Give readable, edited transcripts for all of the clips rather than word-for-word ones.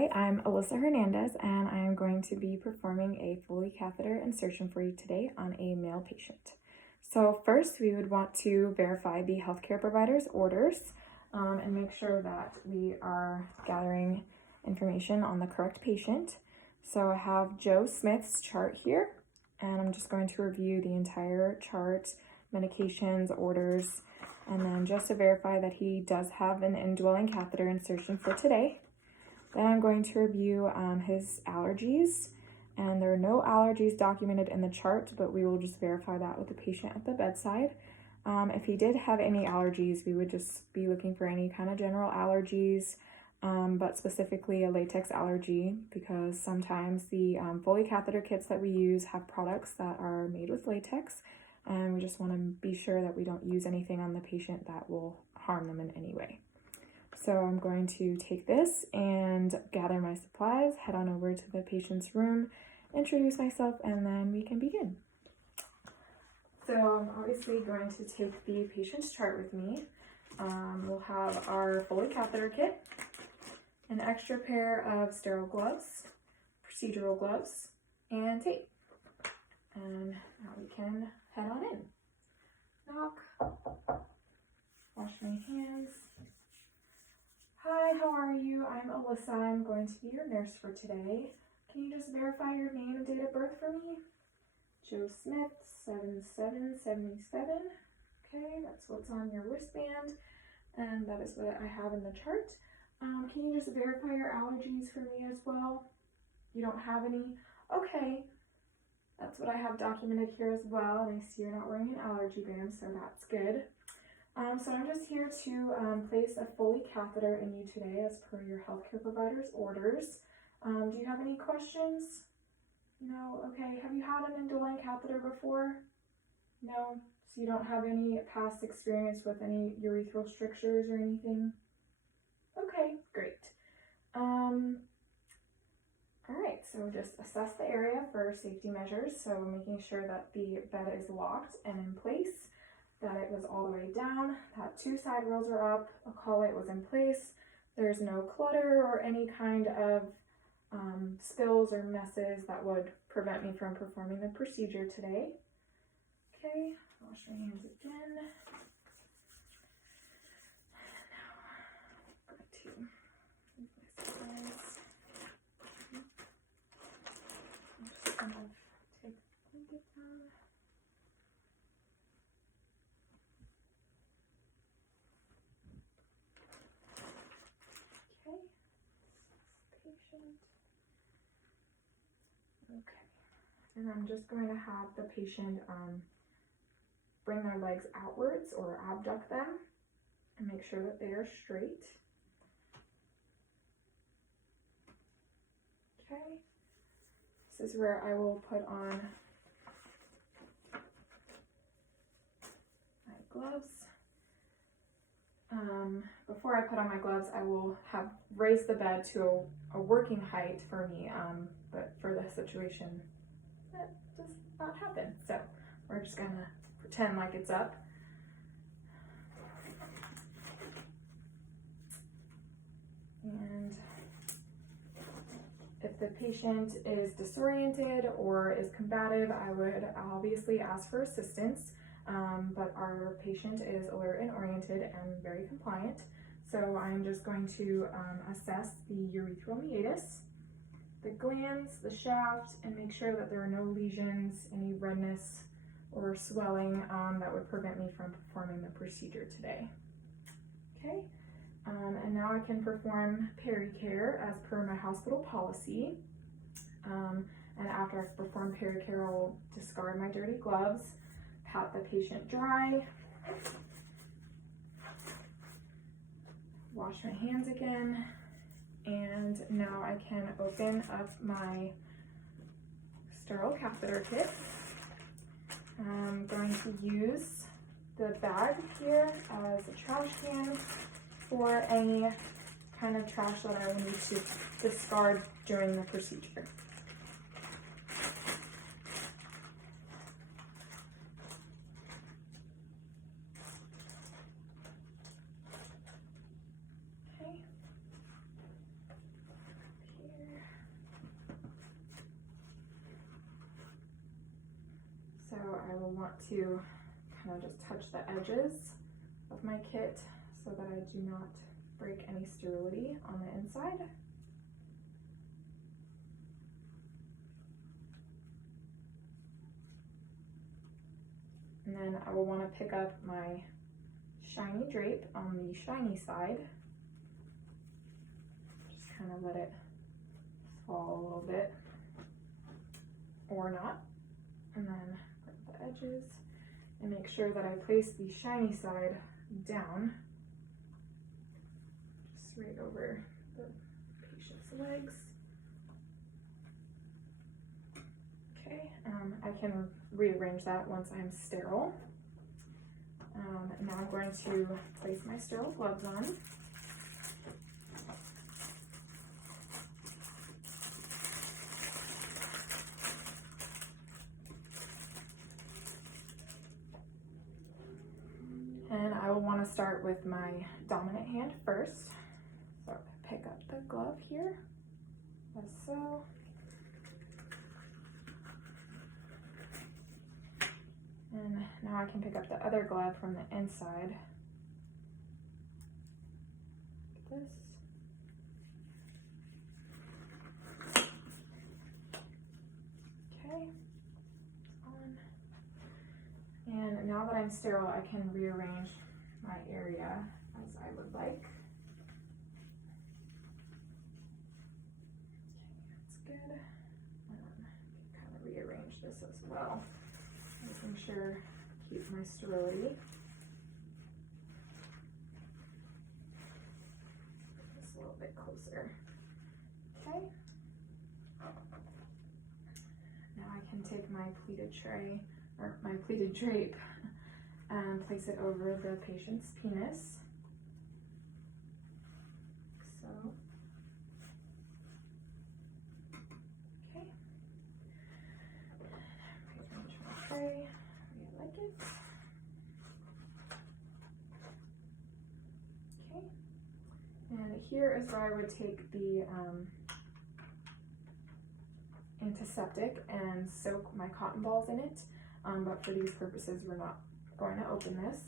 Hi, I'm Alyssa Hernandez, and I am going to be performing a Foley catheter insertion for you today on a male patient. So first, we would want to verify the healthcare provider's orders and make sure that we are gathering information on the correct patient. So I have Joe Smith's chart here, and I'm just going to review the entire chart, medications, orders, and then just to verify that he does have an indwelling catheter insertion for today. Then I'm going to review his allergies, and there are no allergies documented in the chart, but we will just verify that with the patient at the bedside. If he did have any allergies, we would just be looking for any kind of general allergies, but specifically a latex allergy, because sometimes the Foley catheter kits that we use have products that are made with latex, and we just want to be sure that we don't use anything on the patient that will harm them in any way. So I'm going to take this and gather my supplies, head on over to the patient's room, introduce myself, and then we can begin. So I'm obviously going to take the patient's chart with me. We'll have our Foley catheter kit, an extra pair of sterile gloves, procedural gloves, and tape. And now we can head on in. Knock, wash my hands. Hi, how are you? I'm Alyssa. I'm going to be your nurse for today. Can you just verify your name and date of birth for me? Joe Smith, 7777. Okay, that's what's on your wristband, and that is what I have in the chart. Can you just verify your allergies for me as well? You don't have any? Okay, that's what I have documented here as well, and I see you're not wearing an allergy band, so that's good. So I'm just here to place a Foley catheter in you today as per your healthcare provider's orders. Do you have any questions? No? Okay. Have you had an indwelling catheter before? No? So you don't have any past experience with any urethral strictures or anything? Okay, great. Alright, so just assess the area for safety measures. So making sure that the bed is locked and in place, that it was all the way down, that 2 side rails are up, a collet was in place, there's no clutter or any kind of spills or messes that would prevent me from performing the procedure today. Okay, wash my hands again. Now, I'm going to move my supplies. I'm just going to take the blanket down. Okay, patient. Okay, and I'm just going to have the patient bring their legs outwards or abduct them and make sure that they are straight. Okay, this is where I will put on my gloves. Before I put on my gloves, I will have raised the bed to a working height for me, but for this situation, that does not happen. So we're just gonna pretend like it's up. And if the patient is disoriented or is combative, I would obviously ask for assistance. But our patient is alert and oriented and very compliant. So I'm just going to assess the urethral meatus, the glands, the shaft, and make sure that there are no lesions, any redness or swelling that would prevent me from performing the procedure today. Okay, and now I can perform pericare as per my hospital policy. And after I perform pericare, I will discard my dirty gloves, pat the patient dry, wash my hands again, and now I can open up my sterile catheter kit. I'm going to use the bag here as a trash can for any kind of trash that I will need to discard during the procedure. want to kind of just touch the edges of my kit so that I do not break any sterility on the inside. And then I will want to pick up my shiny drape on the shiny side. Just kind of let it fall a little bit, or not. And then grab the edges and make sure that I place the shiny side down, just right over the patient's legs. Okay, I can rearrange that once I'm sterile. Now I'm going to place my sterile gloves on. And I will want to start with my dominant hand first. So pick up the glove here, as so. And now I can pick up the other glove from the inside. Like this. Okay, on. And now that I'm sterile, I can rearrange my area as I would like. Okay, that's good. Kind of rearrange this as well. Making sure keep my sterility. Just a little bit closer. Okay. Now I can take my pleated tray, or my pleated drape, and place it over the patient's penis. So. Okay. Rearrange my tray. I like it. Okay. And here is where I would take the antiseptic and soak my cotton balls in it. But for these purposes, we're not going to open this.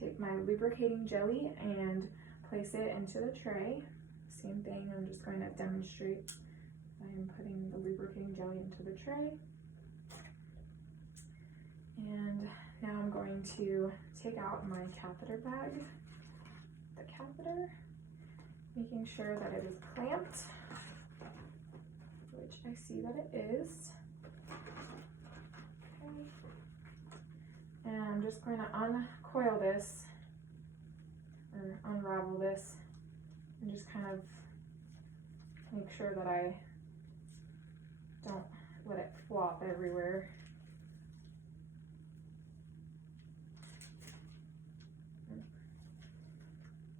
Take my lubricating jelly and place it into the tray. Same thing, I'm just going to demonstrate. I am putting the lubricating jelly into the tray. And now I'm going to take out my catheter bag, the catheter, making sure that it is clamped, which I see that it is. Okay. And I'm just going to uncoil this, or unravel this, and just kind of make sure that I don't let it flop everywhere.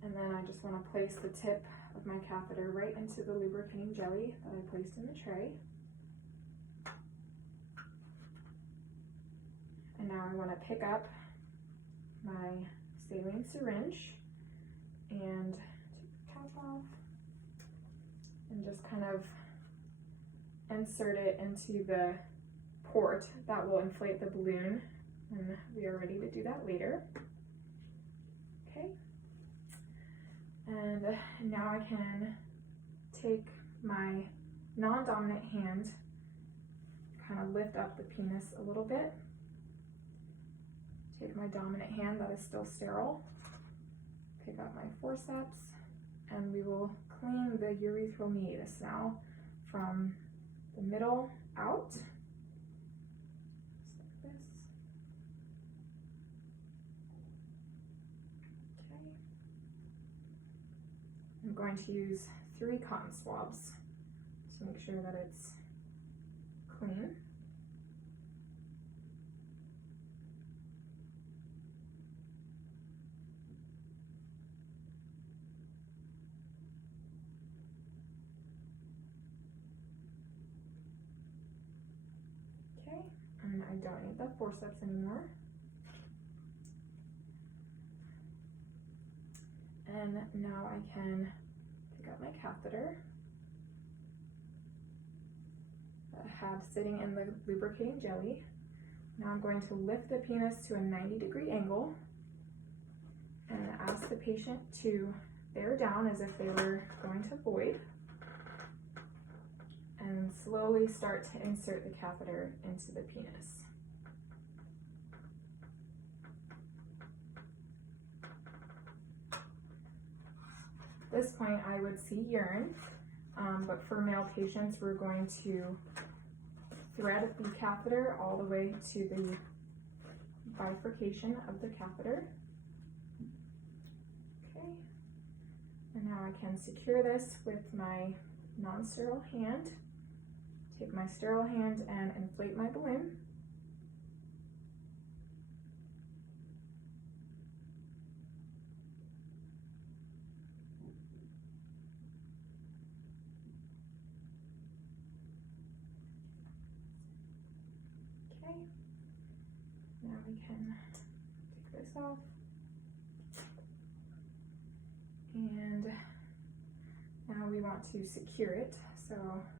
And then I just want to place the tip of my catheter right into the lubricating jelly that I placed in the tray. And now I want to pick up my saline syringe and take the cap off and just kind of insert it into the port that will inflate the balloon, and we are ready to do that later. Okay. And now I can take my non-dominant hand, kind of lift up the penis a little bit. Take my dominant hand that is still sterile, pick up my forceps, and we will clean the urethral meatus now from the middle out, just like this. Okay. I'm going to use 3 cotton swabs to make sure that it's clean. Okay, and I don't need the forceps anymore. And now I can pick up my catheter, that I had sitting in the lubricating jelly. Now I'm going to lift the penis to a 90-degree angle and ask the patient to bear down as if they were going to void, and slowly start to insert the catheter into the penis. At this point I would see urine, but for male patients we're going to thread the catheter all the way to the bifurcation of the catheter. Okay, and now I can secure this with my non-sterile hand. Take my sterile hand and inflate my balloon. Okay, now we can take this off. And now we want to secure it. So